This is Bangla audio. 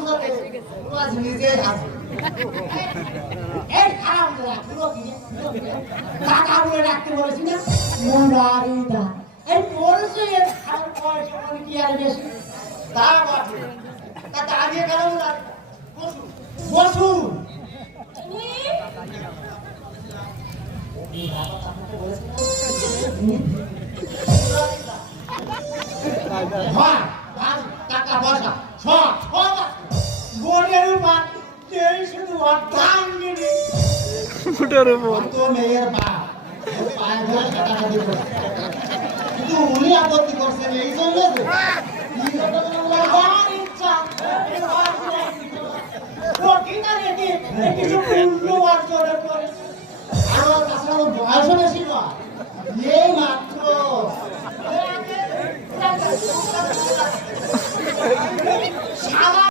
বুঝাতে আজ নিজে আছে এই খারাপ না পুরো কি কাকা বলে ডাকতে বলেছি না মুরারিদা এই পড়ছে এর খারাপ পয়সা মানে কি আর বেশি তা বটে তা দাঁড়িয়ে গেল না বসু বসু টাকা পয়সা সব সব গড়ের বাদ শুধু অর্ধাঙ্গিনী তো মেয়ের বাপ পায়ে ধরে টাকা দিতে কিন্তু উনি আপত্তি করছেন এই জন্য ইচ্ছা কিছু পূর্ণ অর্জনের পরে আরো তাছাড়া বয়স বেশি নয় এই মাত্র